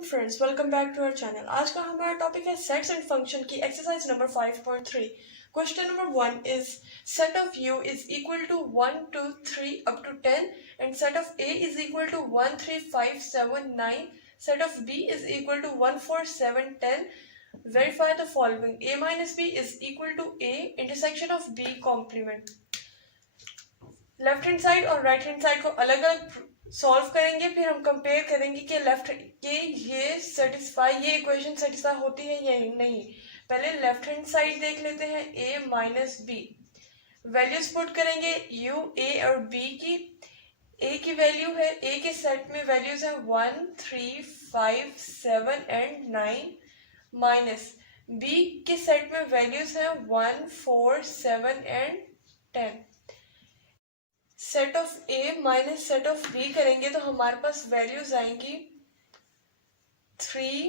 Friends, welcome back to our channel. आज का हमारा टॉपिक है सेट्स एंड फंक्शन की exercise number 5.3। Question number 1 is set of u is equal to 1 2 3 up to 10 and set of a is equal to 1 3 5 7 9, set of b is equal to 1 4 7 10। Verify the following: a minus b is equal to a intersection of b complement. Left hand side और right hand side को अलग अलग solve करेंगे, फिर हम compare करेंगे कि ये इक्वेशन सेटिस्फाई होती है या नहीं। पहले लेफ्ट हैंड साइड देख लेते हैं, a minus B. Values put करेंगे u, a और b की। a की वैल्यू है, a के सेट में वैल्यूज है 1 3 5 7 एंड 9, माइनस b के सेट में वैल्यूज है 1 4 7 and 10। Set of a minus set of b करेंगे तो हमारे पास वैल्यूज आएंगी 3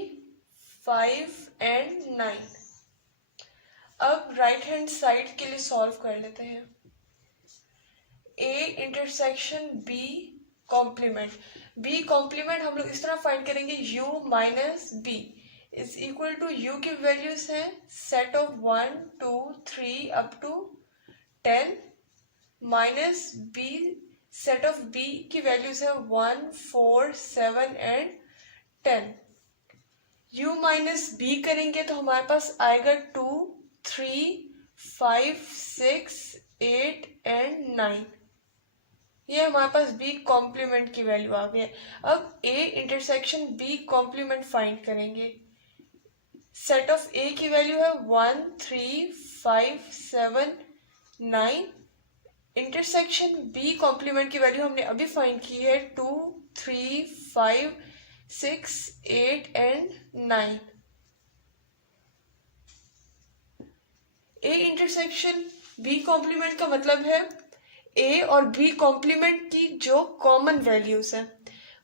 5 एंड 9। अब राइट हैंड साइड के लिए सॉल्व कर लेते हैं। a intersection b complement. b complement हम लोग इस तरह फाइंड करेंगे, u minus b is equal to u की वैल्यूज है set of 1 2 3 up to 10 minus b set of b की वैल्यूज है 1 4 7 एंड 10। u माइनस b करेंगे तो हमारे पास आएगा 2 3 5 6 8 एंड 9। ये हमारे पास b कॉम्प्लीमेंट की वैल्यू आ गई है। अब a intersection b complement find करेंगे। सेट ऑफ a की वैल्यू है 1 3 5 7 9। इंटरसेक्शन b कॉम्प्लीमेंट की वैल्यू हमने अभी फाइंड की है 2 3 5 6 8 and 9। a intersection b complement का मतलब है a और b कॉम्प्लीमेंट की जो कॉमन वैल्यूज है।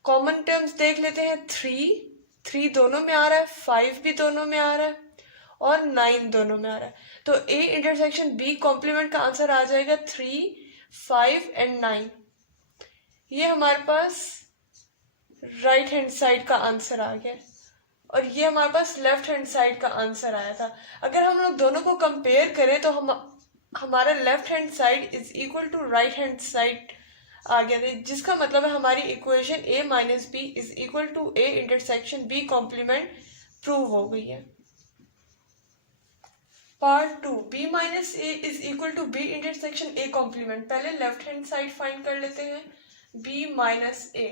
कॉमन टर्म्स देख लेते हैं, 3 दोनों में आ रहा है, 5 भी दोनों में आ रहा है और 9 दोनों में आ रहा है। तो a इंटरसेक्शन b कॉम्प्लीमेंट का आंसर आ जाएगा 3 5 एंड 9। ये हमारे पास राइट हैंड साइड का आंसर आ गया और ये हमारे पास लेफ्ट हैंड साइड का आंसर आया था। अगर हम लोग दोनों को कंपेयर करें तो हमारा left hand side is equal to right hand side आ गया था, जिसका मतलब है हमारी equation a minus B is equal to a intersection b complement prove हो गई है। Part 2, b minus A is equal to b intersection a complement. पहले लेफ्ट हैंड साइड फाइंड कर लेते हैं, b minus A.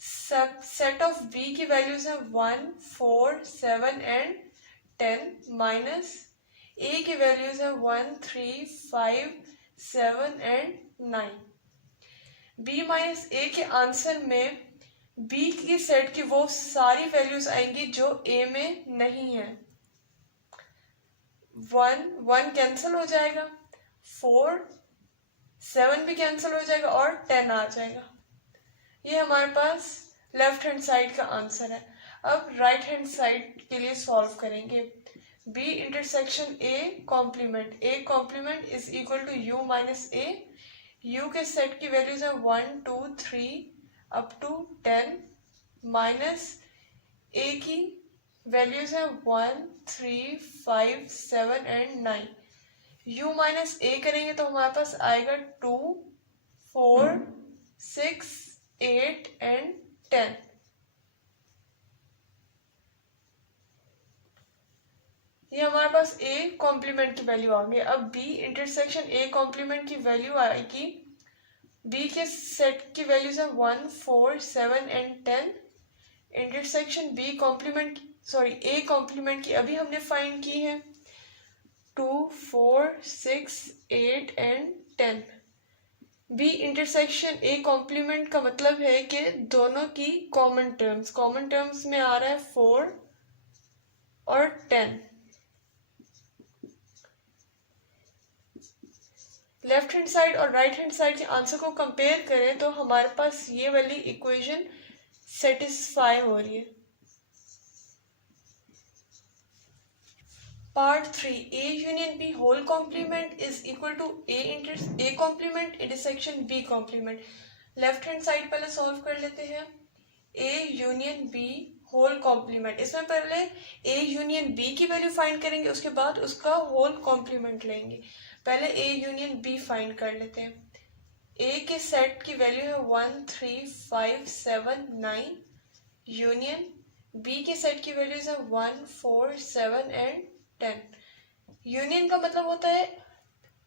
Set of b की values है 1 4 7 and 10 minus a की वैल्यूज है 1 3 5 7 एंड 9। b माइनस ए के आंसर में b की सेट की वो सारी वैल्यूज आएंगी जो a में नहीं है। 1 कैंसिल हो जाएगा, 4 7 भी कैंसिल हो जाएगा और 10 आ जाएगा। ये हमारे पास लेफ्ट हैंड साइड का आंसर है। अब राइट हैंड साइड के लिए सॉल्व करेंगे। b intersection a complement is equal to u minus a। u के सेट की वैल्यूज है 1 2 3 अप टू 10 माइनस a की वैल्यूज है 1 3 5 7 एंड 9। u माइनस a करेंगे तो हमारे पास आएगा 2 4 6 8 एंड 10। ये हमारे पास a कॉम्प्लीमेंट की वैल्यू आ गई। अब b इंटरसेक्शन a कॉम्प्लीमेंट की वैल्यू आएगी, b के सेट की वैल्यूज है 1 4 7 and 10। Intersection b complement a complement की अभी हमने फाइंड की है 2 4 6 8 and 10। b intersection a complement का मतलब है कि दोनों की कॉमन टर्म्स में आ रहा है 4 और 10। लेफ्ट हैंड साइड और राइट हैंड साइड के आंसर को कंपेयर करें तो हमारे पास ये वाली इक्वेशन सेटिस्फाई हो रही है। Part 3, a union b whole complement is equal to a complement intersection b complement. Left hand side पहले सॉल्व कर लेते हैं। A union B whole complement. इसमें पहले ए यूनियन बी की वैल्यू फाइंड करेंगे, उसके बाद उसका होल कॉम्प्लीमेंट लेंगे। पहले ए यूनियन बी फाइंड कर लेते हैं। ए के सेट की वैल्यू है 1 3 5 7 9, यूनियन बी के सेट की वैल्यूज है 1 4 7 एंड 10। यूनियन का मतलब होता है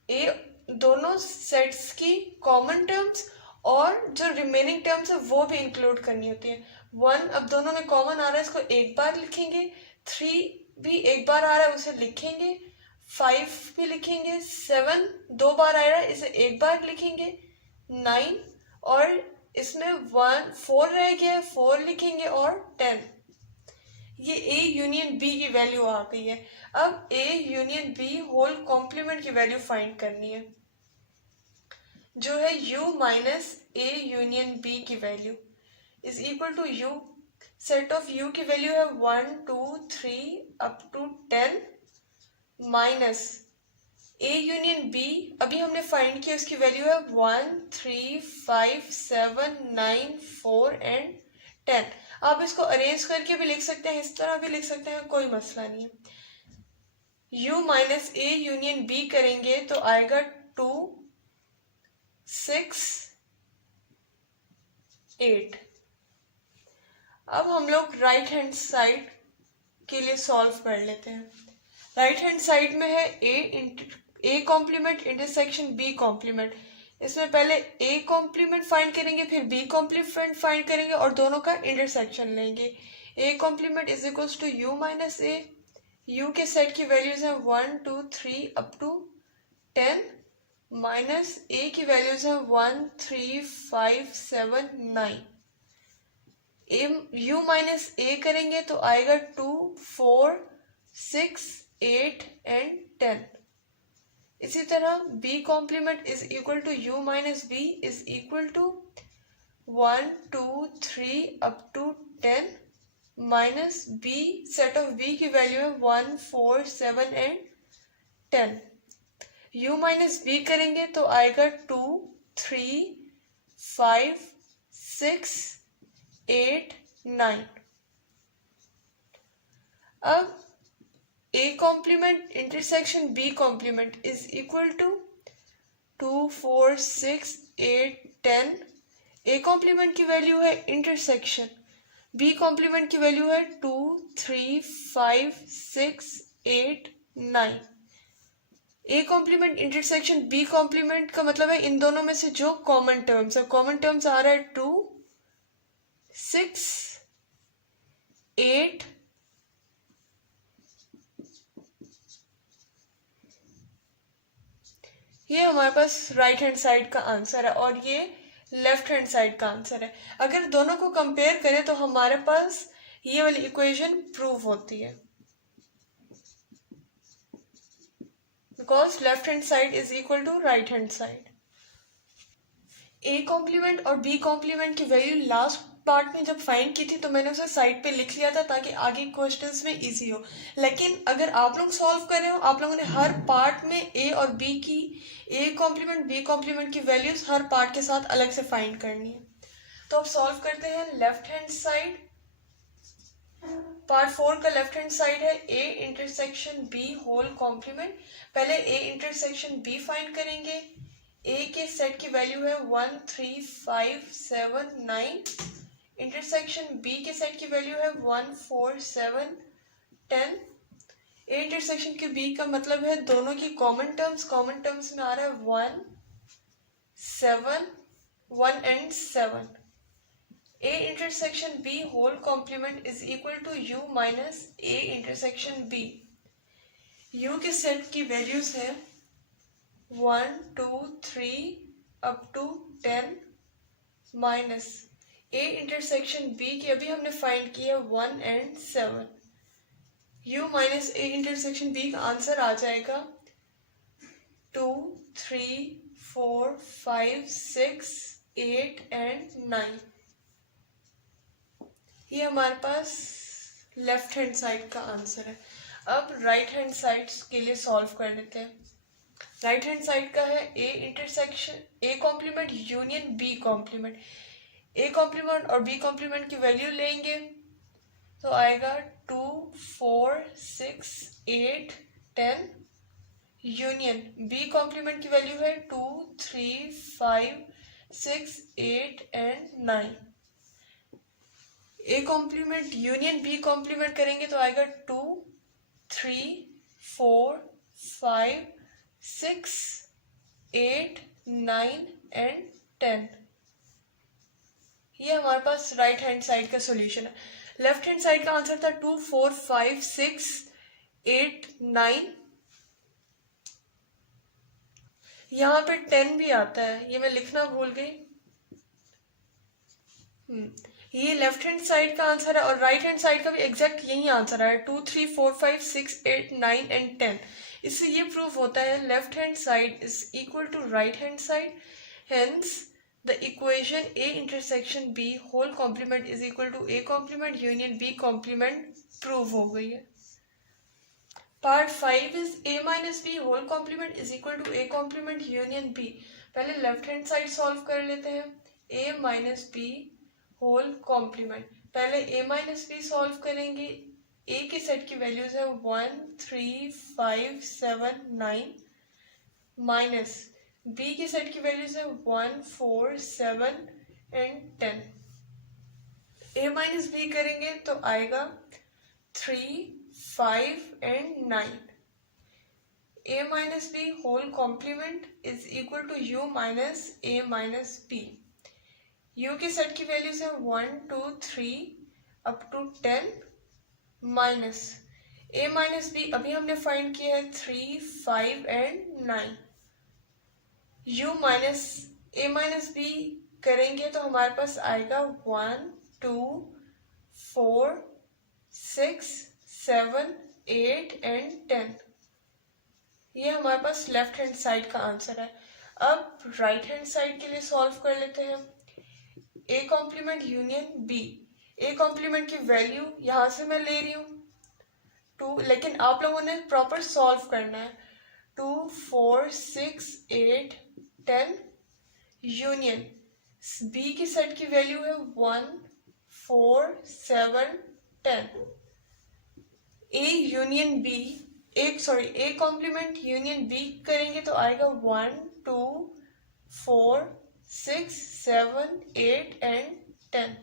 ए दोनों सेट्स की कॉमन टर्म्स और जो रिमेनिंग टर्म्स है वो भी इंक्लूड करनी होती है। 1 अब दोनों में कॉमन आ रहा है, इसको एक बार लिखेंगे। 3 भी एक बार आ रहा है, उसे लिखेंगे। 5 भी लिखेंगे। 7 दो बार आ रहा है, इसे एक बार लिखेंगे। 9 और इसमें 1 4 रह गया है, 4 लिखेंगे। और 10, ये ए यूनियन बी की वैल्यू आ गई है। अब A union B whole complement की वैल्यू फाइंड करनी है, जो है u minus A union B की value is equal to u। Set of u की वैल्यू है 1 2 3 up to 10 minus A union B अभी हमने फाइंड किया, उसकी वैल्यू है 1 3 5 7 9 4 एंड 10। आप इसको अरेंज करके भी लिख सकते हैं, इस तरह भी लिख सकते हैं, कोई मसला नहीं है। u minus A union B करेंगे तो आएगा 2 6 8। अब हम लोग राइट हैंड साइड के लिए सॉल्व कर लेते हैं। राइट हैंड साइड में है A complement intersection B complement. इसमें पहले ए कॉम्प्लीमेंट फाइंड करेंगे, फिर बी कॉम्प्लीमेंट फाइंड करेंगे और दोनों का इंटरसेक्शन लेंगे। A complement is equals to U minus A. U के सेट की वैल्यूज हैं 1 2 3 अप टू 10 माइनस ए की वैल्यूज हैं 1 3 5 7 9। यू माइनस ए करेंगे तो आएगा 2 4 6 8 एंड 10। इसी तरह B complement is equal to U minus B is equal to 1 2 3 up to 10 minus B set of B की वैल्यू है 1 4 7 एंड 10। u माइनस बी करेंगे तो आएगा 2 3 5 6 8 9। अब a complement intersection b complement is equal to 2 4 6 8 10। a complement की value है intersection, b complement की value है 2 3 5 6 8 9। A complement intersection B complement का मतलब है इन दोनों में से जो कॉमन टर्म्स है। कॉमन टर्म्स आ रहा है 2 6 8 ये हमारे पास राइट हैंड साइड का आंसर है और ये लेफ्ट हैंड साइड का आंसर है। अगर दोनों को कंपेयर करें तो हमारे पास ये वाली इक्वेशन प्रूव होती है, because left hand side is equal to right hand side. A complement और बी कॉम्प्लीमेंट की वैल्यू लास्ट पार्ट में जब फाइंड की थी तो मैंने उसे साइड पे लिख लिया था ताकि आगे क्वेश्चंस में इजी हो। लेकिन अगर आप लोग सॉल्व कर रहे हो, आप लोगों ने हर पार्ट में ए और बी की, ए कॉम्प्लीमेंट बी कॉम्प्लीमेंट की वैल्यूज हर पार्ट के साथ अलग से फाइंड करनी है। तो अब सॉल्व करते हैं लेफ्ट हैंड साइड। पार्ट 4 का लेफ्ट हैंड साइड है A intersection B whole complement. पहले ए इंटरसेक्शन बी फाइंड करेंगे। ए के सेट की वैल्यू है 1 3 5 7 9। इंटरसेक्शन बी के सेट की वैल्यू है 1 4 7 10। ए इंटरसेक्शन के बी का मतलब है दोनों की कॉमन टर्म्स में आ रहा है 1 7 1 and 7। A intersection B whole complement is equal to U minus A intersection B। U के सेट की वैल्यूज है 1 2 3 up to 10 minus A intersection B की अभी हमने फाइंड किया 1 and 7। U minus A intersection B का आंसर आ जाएगा 2 3 4 5 6 8 एंड 9। ये हमारे पास लेफ्ट हैंड साइड का आंसर है। अब राइट हैंड साइड के लिए सॉल्व कर लेते हैं। राइट हैंड साइड का है A intersection A complement union B complement. A complement और बी कॉम्प्लीमेंट की वैल्यू लेंगे तो आएगा 2, 4, 6, 8, 10 यूनियन बी कॉम्प्लीमेंट की वैल्यू है 2, 3, 5, 6, 8 and 9। A complement union B complement करेंगे तो आएगा 2, 3, 4, 5, 6, 8, 9 एंड 10। ये हमारे पास राइट हैंड साइड का सॉल्यूशन है। लेफ्ट हैंड साइड का आंसर था 2, 4, 5, 6, 8, 9। यहाँ पे 10 भी आता है, ये मैं लिखना भूल गई। ये लेफ्ट हैंड साइड का आंसर है और राइट हैंड साइड का भी एग्जैक्ट यही आंसर है 2, 3, 4, 5, 6, 8, 9 एंड 10। इससे ये प्रूव होता है left hand side is equal to right hand side, hence the equation A intersection B whole complement is equal to A complement union B complement prove हो गई है। Part 5 is A minus B whole complement is equal to A complement union B। पहले left hand side solve कर लेते हैं। A minus B whole complement, पहले A minus B solve करेंगे। A की सेट की वैल्यूज है 1, 3, 5, 7, 9 माइनस B की सेट की वैल्यूज है 1, 4, 7 एंड 10। A माइनस B करेंगे तो आएगा 3, 5 and 9। A minus B whole complement is equal to U minus A minus B। U की सेट की वैल्यूज है 1, 2, 3 up to 10 minus A minus B अभी हमने फाइंड किया है 3, 5 and 9। U minus A minus B करेंगे तो हमारे पास आएगा 1, 2, 4, 6, 7, 8 एंड 10। ये हमारे पास लेफ्ट हैंड साइड का आंसर है। अब राइट हैंड साइड के लिए सॉल्व कर लेते हैं। A complement union B। A complement की वैल्यू यहां से मैं ले रही हूँ 2, लेकिन आप लोगों ने प्रॉपर सॉल्व करना है। 2, 4, 6, 8, 10 यूनियन B की सेट की वैल्यू है 1, 4, 7, 10। A union B A complement union B करेंगे तो आएगा 1, 2, 4, 6, 7, 8 एंड 10।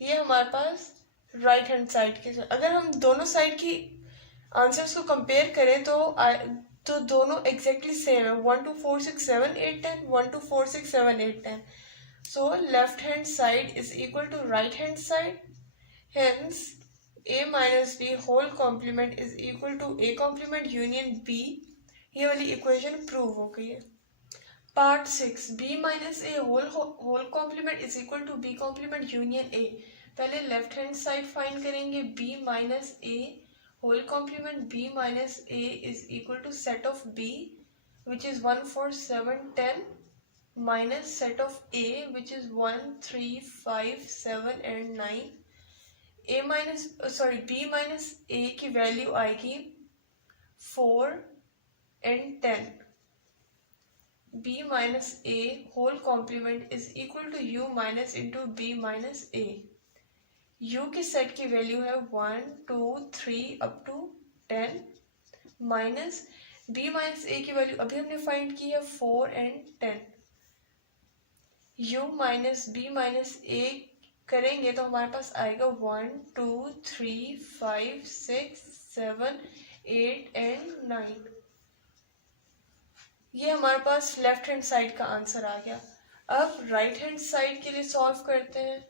ये हमारे पास राइट हैंड साइड के। अगर हम दोनों साइड की आंसर्स को कंपेयर करें तो दोनों एग्जैक्टली सेम है। 1, 2, 4, 6, 7, 8, 10, 1, 2, 4, 6, 7, 8, 10। So left hand side is equal to right hand side, hence A minus B whole complement is equal to A complement union B। ये वाली इक्वेशन प्रूव हो गई है। Part 6 B minus A whole complement is equal to B complement union A। पहले left hand side find करेंगे। B minus A whole complement B minus A is equal to set of B which is 1, 4, 7, 10 minus set of A which is 1, 3, 5, 7 and 9। B minus A की value आएगी 4 and 10। B minus A whole complement is equal to U minus into B minus A। U की set की value है 1, 2, 3 up to 10 minus B minus A की वैल्यू अभी हमने find की है 4 and 10। U minus B minus A करेंगे तो हमारे पास आएगा 1, 2, 3, 5, 6, 7, 8 एंड 9। ये हमारे पास लेफ्ट हैंड साइड का आंसर आ गया। अब राइट हैंड साइड के लिए सॉल्व करते हैं।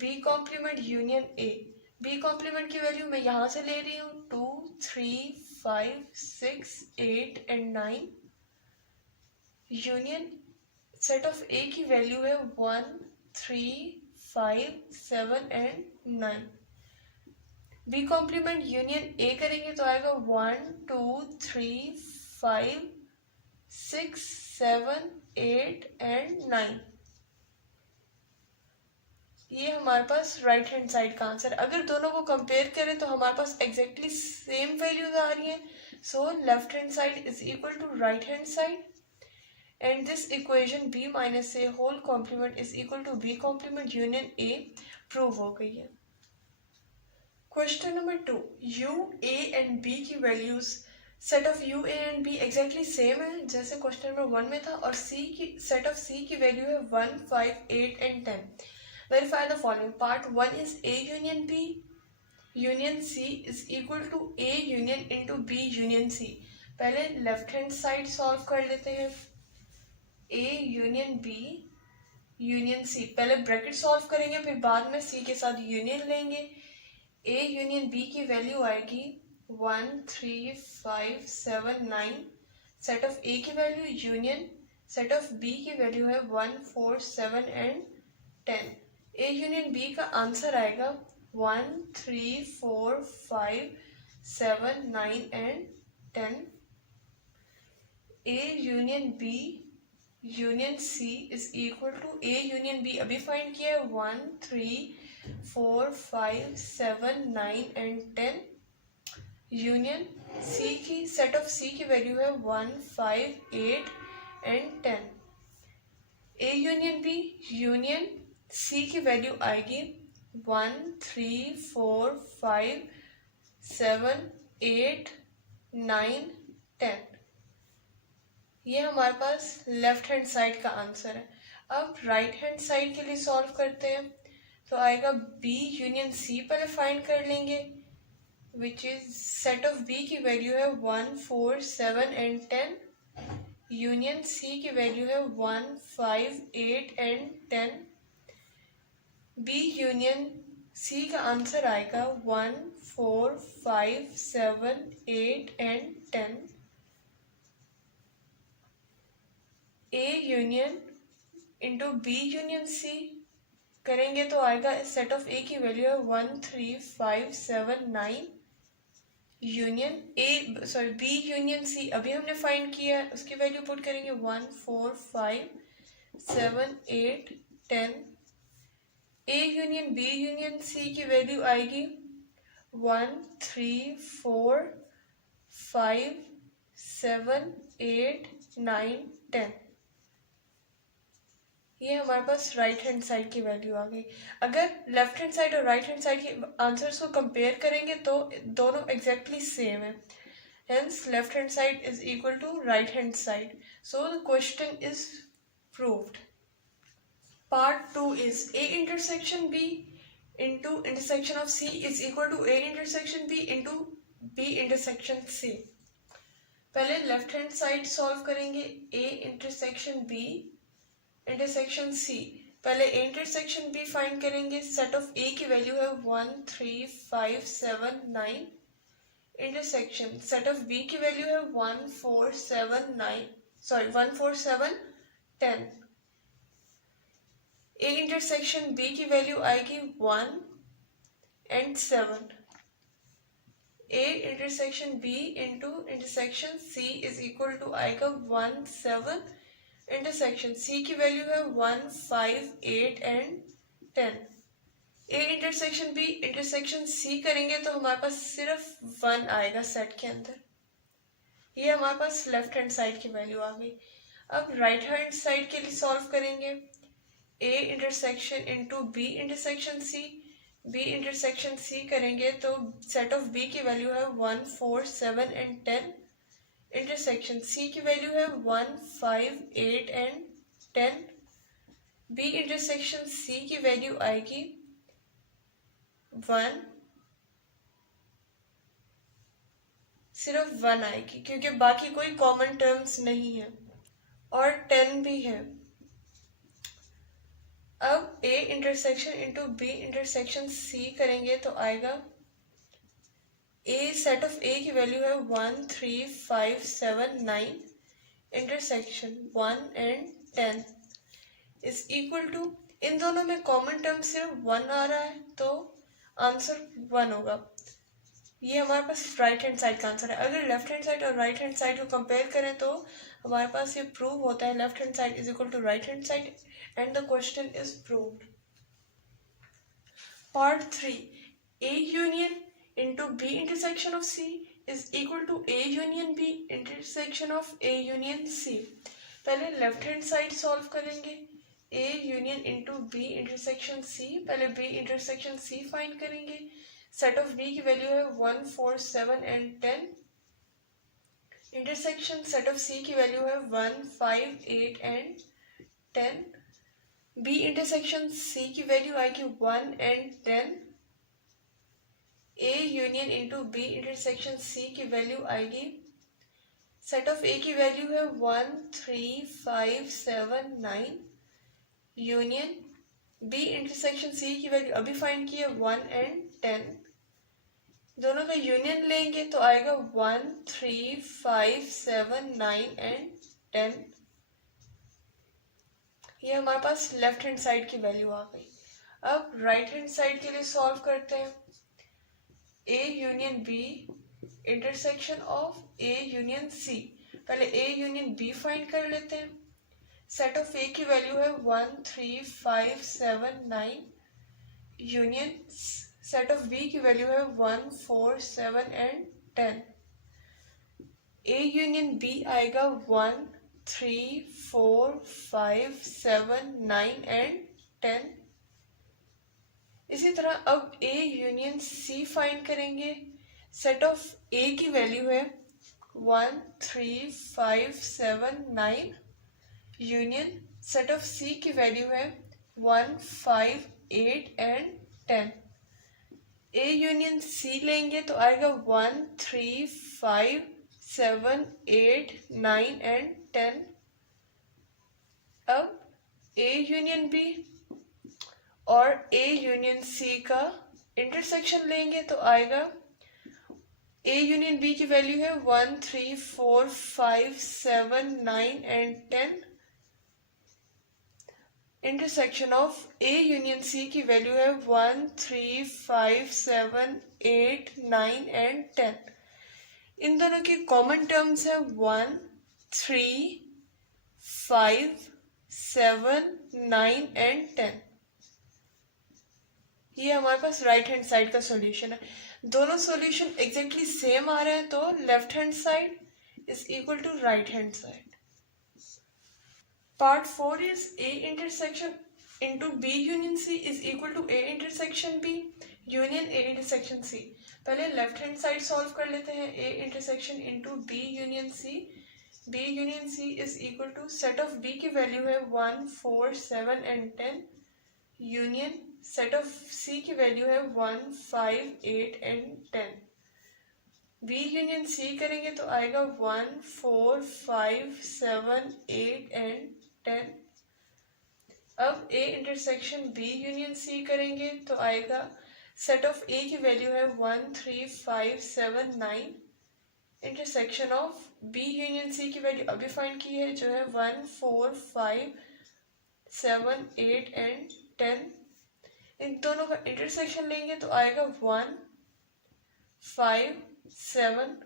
B complement union A। B complement की वैल्यू मैं यहां से ले रही हूँ 2, 3, 5, 6, 8 and 9 union set of A की वैल्यू है 1, 3, 5, 7 and 9। B complement union A करेंगे तो आएगा 1, 2, 3, 5, 6, 7, 8 एंड 9। ये हमारे पास राइट हैंड साइड का आंसर। अगर दोनों को कंपेयर करें तो हमारे पास एग्जैक्टली सेम वैल्यूज आ रही हैं। So left hand side is equal to right hand side, and this equation b minus a whole complement is equal to b complement union a prove हो गई है। Question number 2, u a and b की values set of u a and b exactly same है जैसे question number 1 में था, और c की सेट ऑफ c की वैल्यू है 1, 5, 8 and 10। Verify the following. Part 1 is a union b union c is equal to a union into b union c। पहले left hand side solve कर लेते हैं। a union b union c, पहले bracket solve करेंगे फिर बाद में c के साथ यूनियन लेंगे। a यूनियन b की वैल्यू आएगी 1, 3, 5, 7, 9। सेट ऑफ a की value union set of b की वैल्यू है 1, 4, 7 एंड 10। a यूनियन b का आंसर आएगा 1, 3, 4, 5, 7, 9 and 10। a union b union c is equal to a union b अभी find किया है 1, 3, 4, 5, 7, 9 एंड 10। यूनियन c की सेट ऑफ c की वैल्यू है 1, 5, 8 and 10। a union b union c की value आएगी 1, 3, 4, 5, 7, 8, 9, 10। ये हमारे पास लेफ्ट हैंड साइड का आंसर है। अब राइट हैंड साइड के लिए सॉल्व करते हैं तो आएगा b यूनियन c पहले फाइंड कर लेंगे, which is set of b की वैल्यू है 1, 4, 7 एंड 10। यूनियन c की वैल्यू है 1, 5, 8 एंड 10। b यूनियन c का आंसर आएगा 1, 4, 5, 7, 8 and 10। a union into b union c करेंगे तो आएगा सेट ऑफ a की वैल्यू है 1, 3, 5, 7, 9। यूनियन b यूनियन c अभी हमने फाइंड किया है, उसकी वैल्यू पुट करेंगे 1, 4, 5, 7, 8, 10। a union b union c की वैल्यू आएगी 1, 3, 4, 5, 7, 8, 9, 10। ये हमारे पास राइट हैंड साइड की वैल्यू आ गई। अगर लेफ्ट हैंड साइड और राइट हैंड साइड के आंसर्स को कंपेयर करेंगे तो दोनों एग्जैक्टली सेम है। Hence left hand side is equal to right hand side, so the question is proved. Part 2 is a intersection b into intersection of c is equal to a intersection b into b intersection c। पहले left hand side solve करेंगे a intersection b intersection c। पहले a intersection b find करेंगे, set of a की value है 1, 3, 5, 7, 9। Intersection set of b की value है 1, 4, 7, 10। a intersection b की value आएगी 1 and 7। a intersection b into intersection c is equal to आएगा 1, 7। Intersection c की वैल्यू है 1, 5, 8 and 10। a intersection b intersection c करेंगे तो हमारे पास सिर्फ 1 आएगा सेट के अंदर। ये हमारे पास लेफ्ट हैंड साइड की वैल्यू आ गई। अब राइट हैंड साइड के लिए सॉल्व करेंगे a intersection into b intersection c। b intersection c करेंगे तो सेट ऑफ b की वैल्यू है 1, 4, 7 एंड 10। इंटरसेक्शन c की वैल्यू है 1, 5, 8 एंड 10। b इंटरसेक्शन c की वैल्यू आएगी 1, सिर्फ 1 आएगी क्योंकि बाकी कोई कॉमन टर्म्स नहीं है, और 10 भी है। अब a intersection into b intersection c करेंगे तो आएगा a सेट ऑफ a की वैल्यू है 1, 3, 5, 7, 9। Intersection 1 and 10 is equal to, इन दोनों में कॉमन टर्म सिर्फ 1 आ रहा है तो आंसर 1 होगा। ये हमारे पास राइट हैंड साइड का आंसर है। अगर लेफ्ट हैंड साइड और राइट हैंड साइड को कंपेयर करें तो हमारे पास ये प्रूव होता है left hand side is equal to right hand side and the question is proved. Part 3, a यूनियन into b intersection of c is equal to a union b intersection of a union c। पहले left hand side solve करेंगे, A union into B intersection C. पहले B intersection C find करेंगे। Set of B की value है 1, 4, 7 and 10। Intersection set of C की value है 1, 5, 8 and 10। B intersection C की value आएगी 1 and 10। A union into B intersection C की value आएगी, सेट ऑफ ए की वैल्यू है 1, 3, 5, 7, 9 यूनियन बी इंटरसेक्शन सी की वैल्यू अभी फाइंड की है 1 एंड 10। दोनों का यूनियन लेंगे तो आएगा 1, 3, 5, 7, 9 एंड 10। ये हमारे पास लेफ्ट हैंड साइड की वैल्यू आ गई। अब राइट हैंड साइड के लिए सॉल्व करते हैं। A union B intersection of A union C. पहले ए यूनियन बी फाइंड कर लेते हैं। सेट ऑफ ए की वैल्यू है 1, 3, 5, 7, 9 यूनियन सेट ऑफ बी की वैल्यू है 1, 4, 7 एंड 10। ए यूनियन बी आएगा 1, 3, 4, 5, 7, 9 एंड 10। इसी तरह अब ए यूनियन सी फाइंड करेंगे। सेट ऑफ ए की वैल्यू है 1, 3, 5, 7, 9 यूनियन सेट ऑफ सी की वैल्यू है 1, 5, 8 एंड 10। ए यूनियन सी लेंगे तो आएगा 1, 3, 5, 7, 8, 9 एंड 10। अब ए यूनियन बी और ए यूनियन सी का इंटरसेक्शन लेंगे तो आएगा, ए यूनियन बी की वैल्यू है 1, 3, 4, 5, 7, 9 and 10। Intersection of A union C की वैल्यू है 1, 3, 5, 7, 8, 9 एंड 10। इन दोनों की कॉमन टर्म्स है 1, 3, 5, 7, 9 एंड 10। ये हमारे पास राइट हैंड साइड का सॉल्यूशन है। दोनों सॉल्यूशन एग्जैक्टली सेम आ रहे हैं तो left hand side is equal to right hand side. Part 4 is A intersection into B union C is equal to A intersection B union A intersection C। पहले left hand side solve कर लेते हैं। A intersection into B union C, B union C is equal to set of B की value है 1, 4, 7 and 10 union set of C की value है 1, 5, 8 and 10। B union C करेंगे तो आएगा 1, 4, 5, 7, 8 एंड 10। अब A intersection B union C करेंगे तो आएगा, सेट ऑफ A की वैल्यू है 1, 3, 5, 7, 9 intersection of B union C की वैल्यू अभी फाइंड की है जो है 1, 4, 5, 7, 8 एंड 10। इन दोनों का इंटरसेक्शन लेंगे तो आएगा 1, 5, 7।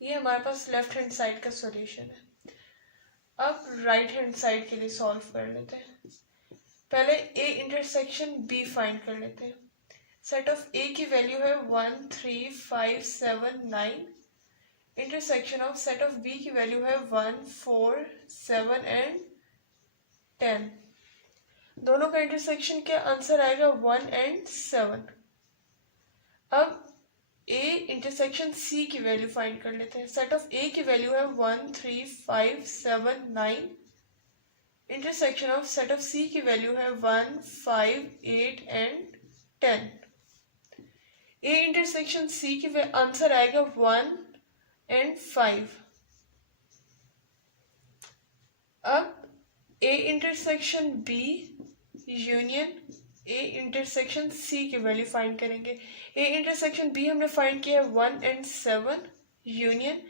ये हमारे पास लेफ्ट हैंड साइड का सॉल्यूशन है। अब राइट हैंड साइड के लिए सॉल्व कर लेते हैं। पहले ए इंटरसेक्शन बी फाइंड कर लेते हैं। सेट ऑफ ए की वैल्यू है 1, 3, 5, 7, 9 intersection of set of B की वैल्यू है 1, 4, 7 एंड 10। दोनों का इंटरसेक्शन के आंसर आएगा 1 एंड 7। अब ए इंटरसेक्शन सी की वैल्यू फाइंड कर लेते हैं। सेट ऑफ ए की वैल्यू है 1, 3, 5, 7, 9 intersection of set of C की वैल्यू है 1, 5, 8 एंड 10। ए इंटरसेक्शन सी की आंसर आएगा 1 एंड 5। अब A intersection B union A intersection C की वैल्यू फाइंड करेंगे। ए इंटरसेक्शन बी हमने फाइंड किया है 1 and 7 union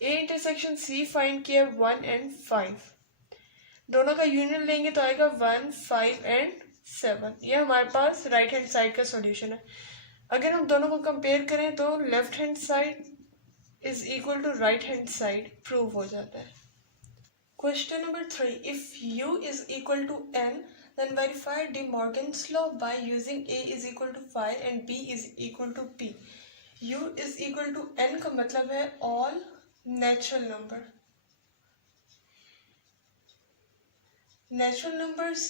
A intersection C find किया है 1 एंड 5। दोनों का यूनियन लेंगे तो आएगा 1, 5 एंड 7। ये हमारे पास राइट हैंड साइड का सॉल्यूशन है। अगर हम दोनों को कंपेयर करें तो left hand side is equal to right hand side prove हो जाता है। Question number 3, if u is equal to n then verify De Morgan's law by using a is equal to 5 and b is equal to p। u is equal to n का मतलब है all natural numbers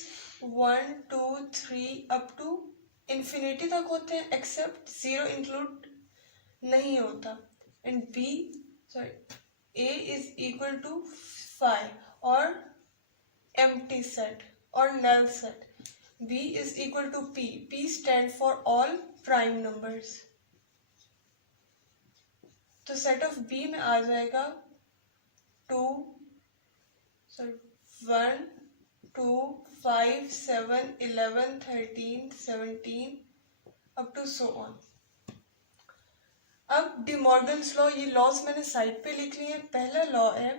1 2 3 up to infinity तक होते हैं, except 0 include नहीं होता। And A is equal to 5 और empty set और null set। B is equal to P। P stand for all prime numbers। तो सेट ऑफ B में आ जाएगा 1 2 5 7 11 13 17 अप टू सो ऑन। अब डी मॉर्गन्स लॉ, ये laws मैंने side पे लिख लिए हैं। पहला लॉ है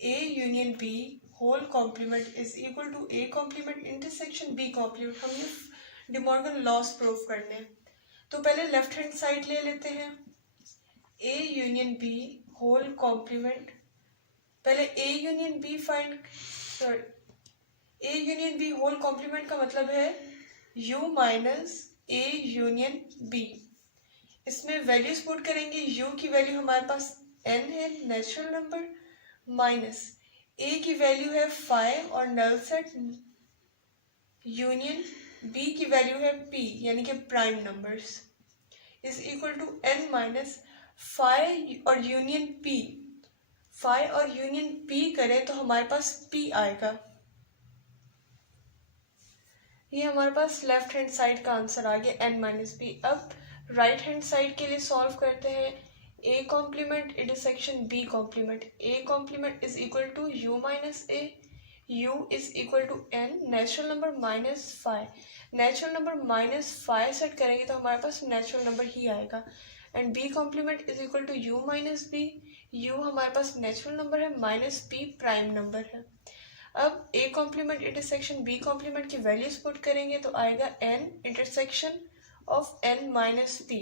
A union B whole complement is equal to A complement intersection B complement. हमने डी मॉर्गन लॉस प्रूव करने हैं, तो पहले लेफ्ट हैंड साइड ले लेते हैं। A union B whole complement, पहले A union B find, A union B whole complement का मतलब है U minus A union B। इसमें वैल्यूज पुट करेंगे। U की वैल्यू हमारे पास n है, नेचुरल नंबर, माइनस A की वैल्यू है 5 और नल सेट, यूनियन B की वैल्यू है P यानी कि prime numbers, is equal to n minus 5 और यूनियन P। 5 और यूनियन P करें तो हमारे पास P आएगा। ये हमारे पास लेफ्ट हैंड साइड का आंसर आ गया n माइनस P। अब राइट हैंड साइड के लिए सॉल्व करते हैं। A complement intersection B complement. A complement is equal to U minus A, U is equal to n, natural number minus 5। Natural number minus 5 set करेंगे तो हमारे पास natural number ही आएगा। And B complement is equal to U minus B, U हमारे पास natural number है, minus P prime number है। अब A complement intersection B complement की वैल्यूज पुट करेंगे तो आएगा n intersection of n minus P।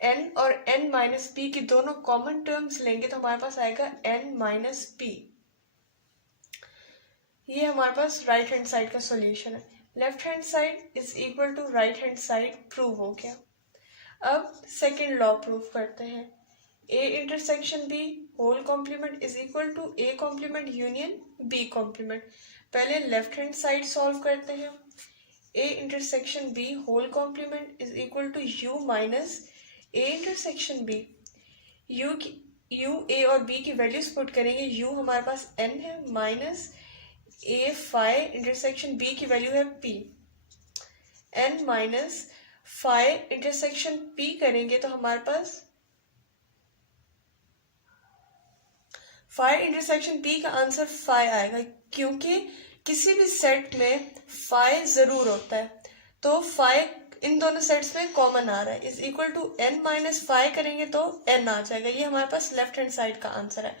n और n माइनस पी की दोनों कॉमन टर्म्स लेंगे तो हमारे पास आएगा n माइनस पी। ये हमारे पास राइट हैंड साइड का सॉल्यूशन है। Left hand side is equal to right hand side prove हो गया। अब सेकेंड लॉ प्रूव करते हैं। A intersection B whole complement is equal to A complement union B complement. पहले लेफ्ट हैंड साइड सॉल्व करते हैं। A intersection B whole complement is equal to U minus A intersection B। U A और B की values put करेंगे। U हमारे पास n है, minus A 5 intersection B की वैल्यू है P। n minus 5 intersection P करेंगे तो हमारे पास 5 इंटरसेक्शन P का आंसर 5 आएगा, क्योंकि किसी भी सेट में 5 जरूर होता है, तो 5 इन दोनों सेट्स में कॉमन आ रहा है। Is equal to n minus 5 करेंगे तो n आ जाएगा। ये हमारे पास लेफ्ट हैंड साइड का आंसर है।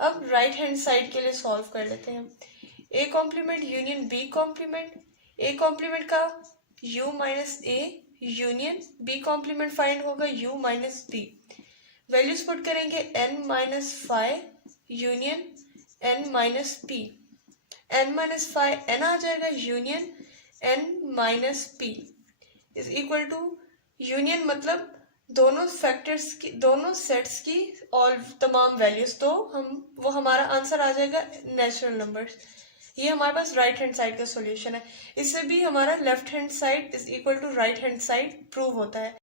अब राइट हैंड साइड के लिए सॉल्व कर लेते हैं। A complement union B complement. A complement का U minus A union B complement find होगा U minus B। Values put करेंगे n minus 5 union n minus P। n minus 5 n आ जाएगा, union n minus P is equal to union मतलब दोनों factors की, दोनों sets की और तमाम वैल्यूज, तो वो हमारा आंसर आ जाएगा नेचुरल नंबर्स। ये हमारे पास राइट हैंड साइड का सॉल्यूशन है। इससे भी हमारा left hand side is equal to right hand side prove होता है।